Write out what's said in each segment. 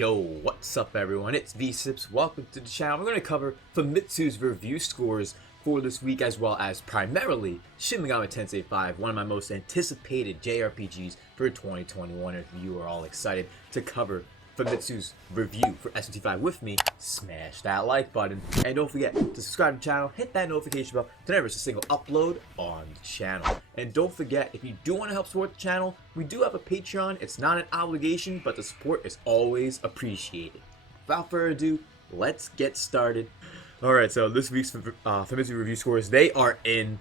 Yo, what's up everyone? It's VSips. Welcome to the channel. We're going to cover Famitsu's review scores for this week, as well as primarily Shin Megami Tensei V, one of my most anticipated JRPGs for 2021. If you are all excited to cover Famitsu's review for SMT V with me, smash that like button. And don't forget to subscribe to the channel, hit that notification bell to never miss a single upload on the channel. And don't forget, if you do want to help support the channel, we do have a Patreon. It's not an obligation, but the support is always appreciated. Without further ado, let's get started. Alright, so this week's Famitsu review scores, they are in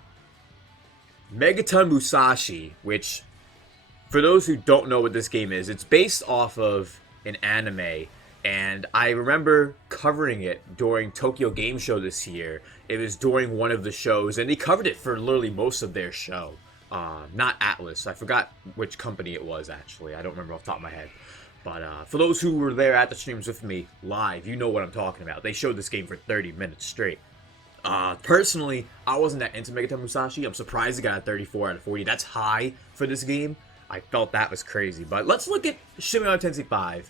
Megaton Musashi, which, for those who don't know what this game is, it's based off of an anime, and I remember covering it during Tokyo Game Show this year. It was during one of the shows, and they covered it for literally most of their show. Not Atlas. I forgot which company it was, actually. I don't remember off the top of my head. But for those who were there at the streams with me live, you know what I'm talking about. They showed this game for 30 minutes straight. Personally, I wasn't that into Megaton Musashi. I'm surprised it got a 34 out of 40. That's high for this game. I felt that was crazy. But let's look at Shin Megami Tensei V.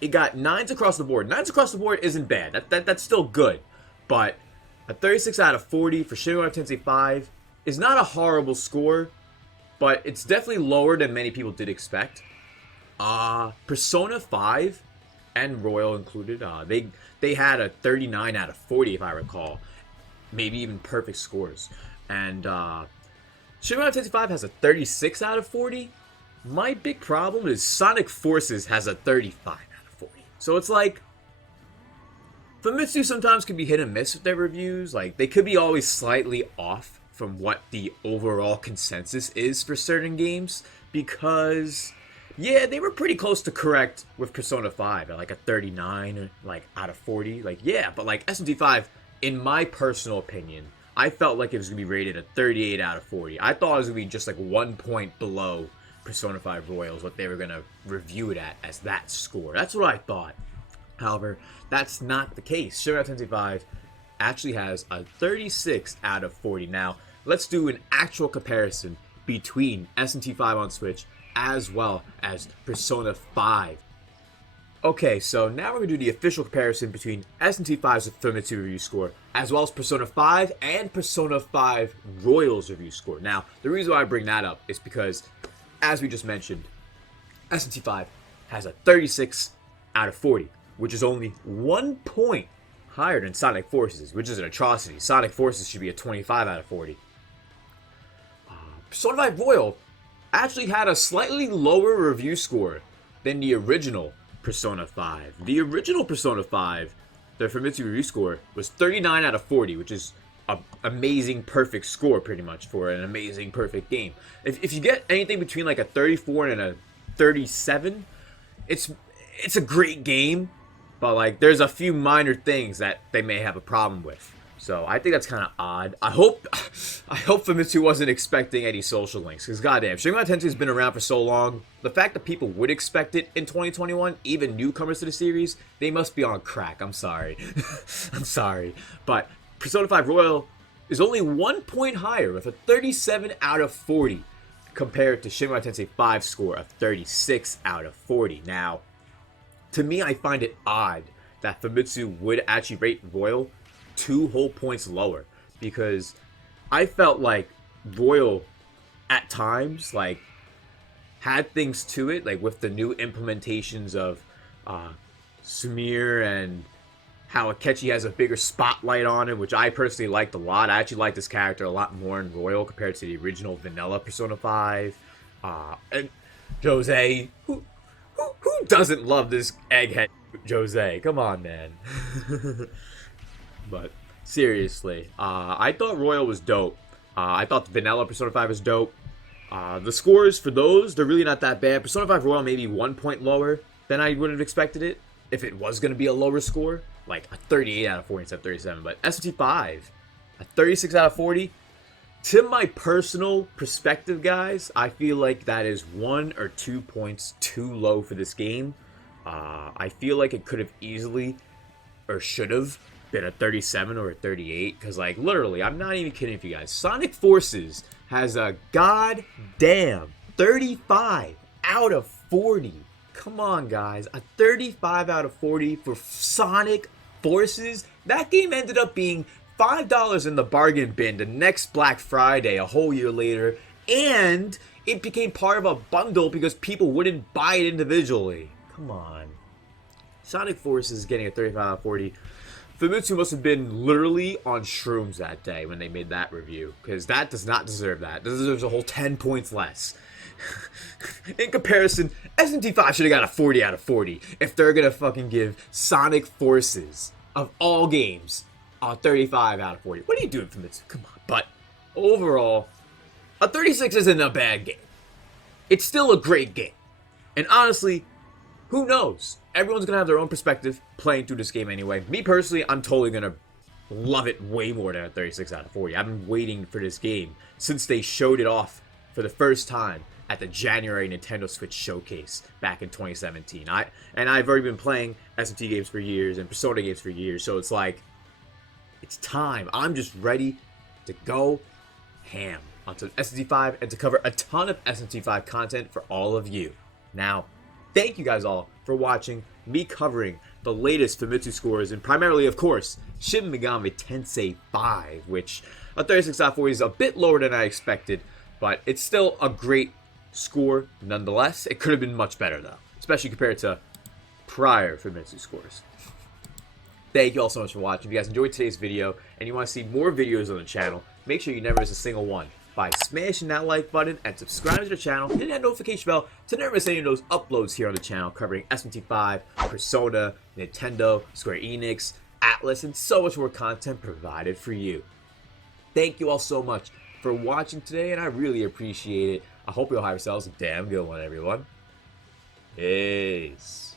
It got 9s across the board. 9s across the board isn't bad. That's still good. But a 36 out of 40 for Shin Megami Tensei V is not a horrible score, but it's definitely lower than many people did expect. Persona 5 and Royal included, they had a 39 out of 40 if I recall. Maybe even perfect scores. And Shin Megami Tensei V has a 36 out of 40. My big problem is Sonic Forces has a 35 out of 40. So it's like, Famitsu sometimes can be hit and miss with their reviews. Like, they could be always slightly off from what the overall consensus is for certain games. Because, yeah, they were pretty close to correct with Persona 5 at like a 39 like out of 40. Like, yeah, but like SMT V, in my personal opinion, I felt like it was going to be rated a 38 out of 40. I thought it was going to be just like 1 point below Persona 5 Royals, what they were going to review it at as that score. That's what I thought. However, that's not the case. Shin Megami Tensei V actually has a 36 out of 40. Now, let's do an actual comparison between SMT V on Switch as well as Persona 5. Okay, so now we're going to do the official comparison between SMT V's Famitsu review score as well as Persona 5 and Persona 5 Royals review score. Now, the reason why I bring that up is because, as we just mentioned, SMT V has a 36 out of 40, which is only 1 point higher than Sonic Forces, which is an atrocity. Sonic Forces should be a 25 out of 40. Persona 5 Royal actually had a slightly lower review score than the original Persona 5. The original Persona 5, their Famitsu review score, was 39 out of 40, which is an amazing perfect score pretty much for an amazing perfect game. If you get anything between like a 34 and a 37, it's a great game, but like there's a few minor things that they may have a problem with. So I think that's kind of odd. I hope Famitsu wasn't expecting any social links, because goddamn, Shin Megami Tensei has been around for so long. The fact that people would expect it in 2021, even newcomers to the series, they must be on crack. I'm sorry. I'm sorry. But Persona 5 Royal is only 1 point higher with a 37 out of 40 compared to Shin Megami Tensei 5's score of 36 out of 40. Now, to me, I find it odd that Famitsu would actually rate Royal 2 whole points lower, because I felt like Royal at times like had things to it, like with the new implementations of Sumire and how Akechi has a bigger spotlight on him, which I personally liked a lot. I actually like this character a lot more in Royal compared to the original vanilla Persona 5. And Jose, who doesn't love this egghead Jose? Come on, man. But seriously, I thought Royal was dope. I thought the vanilla Persona 5 was dope. The scores for those, they're really not that bad. Persona 5 Royal maybe 1 point lower than I would have expected it if it was going to be a lower score, like a 38 out of 40 instead of 37. But SMT 5, a 36 out of 40. To my personal perspective, guys, I feel like that is 1 or 2 points too low for this game. I feel like it could have easily, or should have, been a 37 or a 38, because like literally, I'm not even kidding you guys, Sonic Forces has a goddamn 35 out of 40. Come on, guys. A 35 out of 40 for Sonic Forces? That game ended up being $5 in the bargain bin the next Black Friday, a whole year later, and it became part of a bundle because people wouldn't buy it individually. Come on. Sonic Forces getting a 35 out of 40. Famitsu must have been literally on shrooms that day when they made that review, because that does not deserve that. This deserves a whole 10 points less. In comparison, SMT V should have got a 40 out of 40 if they're gonna fucking give Sonic Forces, of all games, a 35 out of 40. What are you doing, Famitsu? Come on. But overall, a 36 isn't a bad game. It's still a great game. And honestly, who knows? Everyone's gonna have their own perspective playing through this game anyway. Me personally, I'm totally gonna love it way more than a 36 out of 40. I've been waiting for this game since they showed it off for the first time at the January Nintendo Switch showcase back in 2017. I've already been playing SMT games for years and Persona games for years, so it's like, it's time. I'm just ready to go ham onto SMT V and to cover a ton of SMT V content for all of you. Now, thank you guys all for watching me covering the latest Famitsu scores, and primarily, of course, Shin Megami Tensei V, which a 36 out of 40 is a bit lower than I expected, but it's still a great score nonetheless. It could have been much better, though, especially compared to prior Famitsu scores. Thank you all so much for watching. If you guys enjoyed today's video and you want to see more videos on the channel, make sure you never miss a single one by smashing that like button and subscribing to the channel, hit that notification bell to never miss any of those uploads here on the channel covering SMT V, Persona, Nintendo, Square Enix, Atlas, and so much more content provided for you. Thank you all so much for watching today, and I really appreciate it. I hope you all have yourselves a damn good one, everyone. Peace.